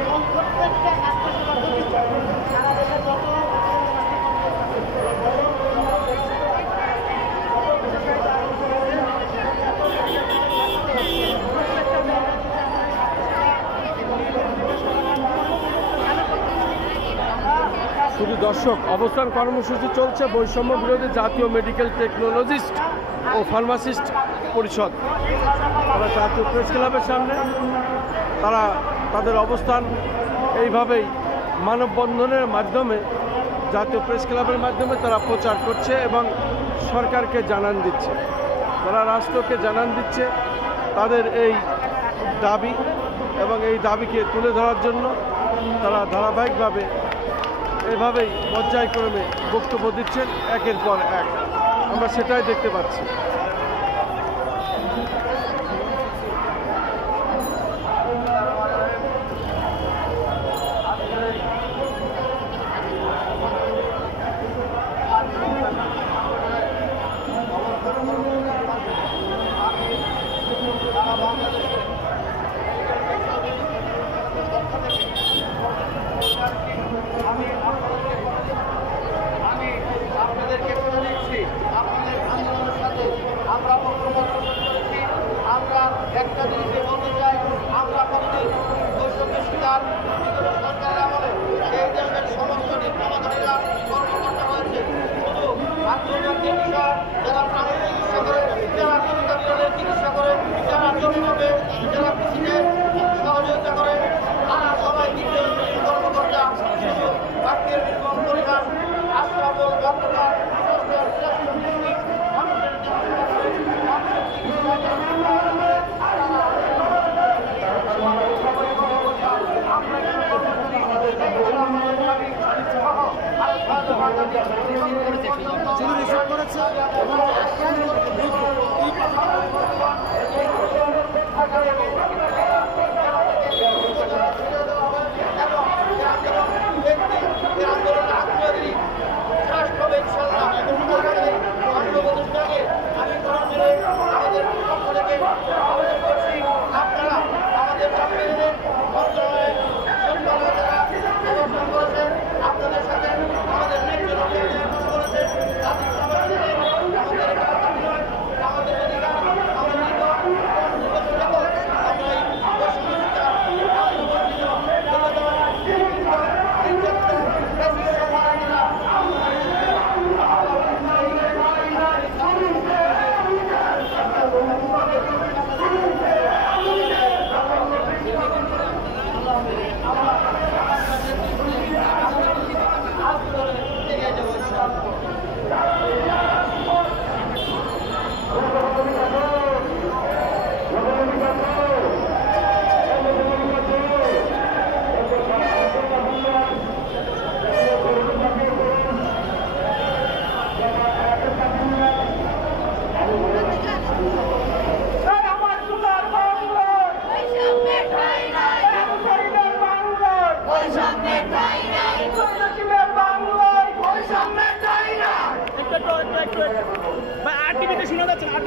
এবং প্রত্যেকটা স্বাস্থ্যসেবা প্রতিষ্ঠান সারা দেশে যত শুধু দর্শক, অবস্থান কর্মসূচি চলছে বৈষম্য বিরোধী জাতীয় মেডিকেল টেকনোলজিস্ট ও ফার্মাসিস্ট পরিষদ। তারা জাতীয় প্রেস ক্লাবের সামনে তারা তাদের অবস্থান এইভাবেই মানববন্ধনের মাধ্যমে, জাতীয় প্রেস ক্লাবের মাধ্যমে তারা প্রচার করছে এবং সরকারকে জানান দিচ্ছে, তারা রাষ্ট্রকে জানান দিচ্ছে তাদের এই দাবি এবং এই দাবিকে তুলে ধরার জন্য তারা ধারাবাহিকভাবে এভাবেই পর্যায়ক্রমে বক্তব্য দিচ্ছেন একের পর এক। আমরা সেটাই দেখতে পাচ্ছি। আমি আপনাদেরকে বলে দিচ্ছি, আপনাদের আন্দোলনের সাথে আমরা ঐক্যবদ্ধ করেছি। আমরা একটা জিনিসে বলতে চাই, আমরা কোনোদিন বৈষম্যের শিকার সরকারের আমলে এই দেশের সমস্ত নির্মাণকারীরা কর্মকর্তা হয়েছে। শুধু আন্তর্জাতিক বিষয়, যারা প্রাণী চিকিৎসা করে, যারা কবিতাবিরোধের চিকিৎসা করে, যারা জমি হবে, যারা কৃষিতে সহযোগিতা করে, তারা সবাই দ্বিতীয় শ্রেণীর কর্মকর্তা। শুধু বাক্যের নির্মম পরিমাণ আশ্রাবল গন্ধকার ভাই আর টিভিতে শোনা যাচ্ছে না।